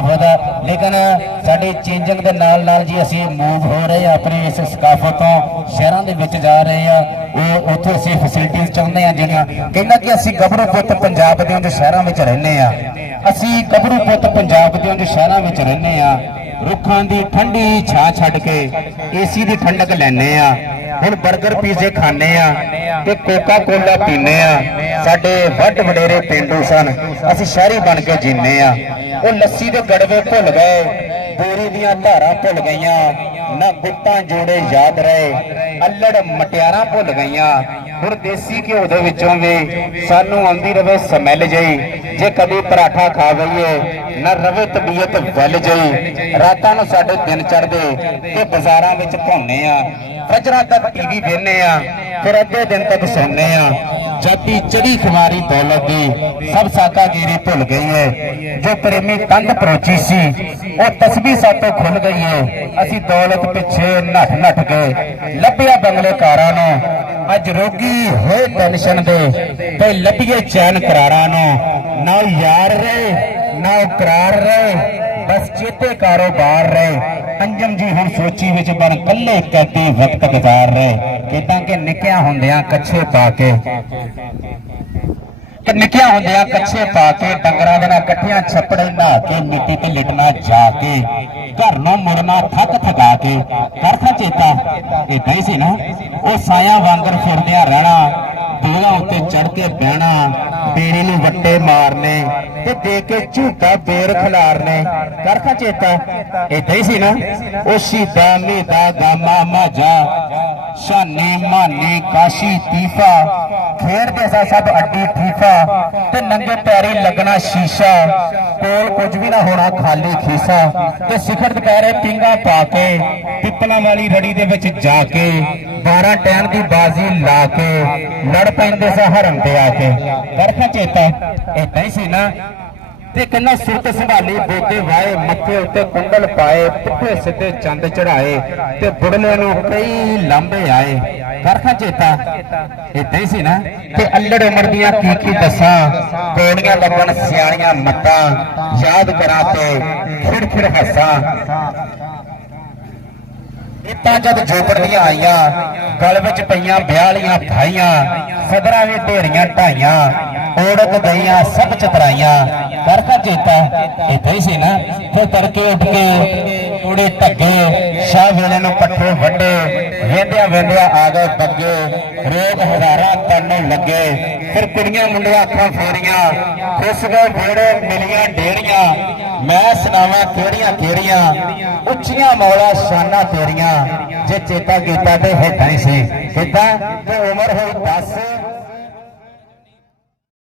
लेकिन साडी चेंजिंग के नाल नाल जी असीं मूव हो रहे हैं अपनी इस सकाफत तो शहरों के विच जा रहे हैं। उत्थे असीं फैसिलिटीज़ चाहुंदे हां जिहड़ियां कहंदा कि असीं गभरू पुत पंजाब दे उंज शहरों में रहने आ, असीं गभरू पुत पंजाब दे उंज शहरों में रहने आ। रुखां दी ठंडी छां छड्ड के एसी दी ठंडक लैने आ। हुण बर्गर पीजे खाने आ ते कोका कोला पीने आ। साडे वड्ड वडेरे पेंडू सन, असीं शहरी बन के जीने आ। वो लस्सी दे गड़वे भुल गए, बोरी दियां धारां भुल गईयां, ना गुट्टां जोड़े याद रहे, अल्लड़ मटियारां भुल गईयां। हुण देसी घ्यो दे विचों भी सानू आउंदी रवे समैल जई, जे कभी पराठा खा गईए ना रवे तबीयत वल जई। रातां नूं साडे दिन चढ़दे ते बाजारां विच भौने आ, फजरां तक टीवी वेखने आ, फिर अद्धे दिन तक सोने आ। जाती चढ़ी खुमारी दौलत दी सब साका गिरी भुल गई है। जो प्रेमी कंध परोची सी वो तस्बी सातों खुल गई है। असी दौलत पिछे नठ नठ गए लभ्या बंगले कारां नूं, अज रोगी होए टेंशन दे ते लभीए चैन करारां नूं। ना यार रहे ना करार रहे, बस चेते कारोबार रहे। अंजम जी हुण सोची विच बन कल्ले कैदी वक्त गुजार रहे। किदां के निक्कियां हुंदियां कच्छे पा के निक्कियां हुंदियां कच्छे पा के डंगरां दे नाल कट्ठियां छप्पड़े नहा के मिट्टी ते लिटना जाके घर नूं मुड़ना थक थका के। करथा चेता इदां ही सी ना, ओ साया वांगर फिरदियां रहना, बेड़ा उत्ते चढ़ के बहना, बेरे नूं वट्टे मारने ते दे के झूठा बेर खिलारने। करथा चेता इदां ही सी ना। ओ शहीदा मेदा गामा माजा शानी मानी काशी तीफा, खेड़दे सा सब अड्डी ठीफा ते नंगे पैरी लगना शीशा। कोल कुछ भी ना होना खाली खीसा ते सिखर दुपहरे पिंगा पा के पिपलां वाली रड़ी दे विच जाके 12 टैम दी बाजी ला के लड़ पैंदे सा हरम ते आके। करखा चेता इदां ही सी ना। ते कन्ना सुरत संभाली बोते वाए, मत्थे उत्ते कुंडल पाए, पुठे सिद्धे चंद चढ़ाए ते बुढ़ले नूं कई लांबे आए। करखा चेता इदां ही सी ना। ते अल्लड़ उमर दियां की दसां, कोड़ियां लगन सियाणियां मत्तां, याद करा ते खिड़ खिड़ हसां। इत्तां जद जोबड़ दियां आईयां, गल विच पईयां ब्यालियां भाईयां, सदरां भी ढेरियां ढाईयां, ओढ़क गईयां सब चतराइयां। करखा चेता इदां ही सी ना। फिर तड़के उठ के कूड़े ढगे, शाह वेले नूं पट्ठे वड्डे, वेंदिया वेंदिया आ गए बग्गे, रोग हजारां तन लगे। फिर कुड़ियां मुंडियां अखां फेरियां, खुस गए भेड़े मिलियां ढेरियां। मैं सुनावां केड़ियां केड़ियां उच्चियां मौला शाना तेरियां। जे चेता कीता ते हेठां ही सी। किदां ते उमर होई 10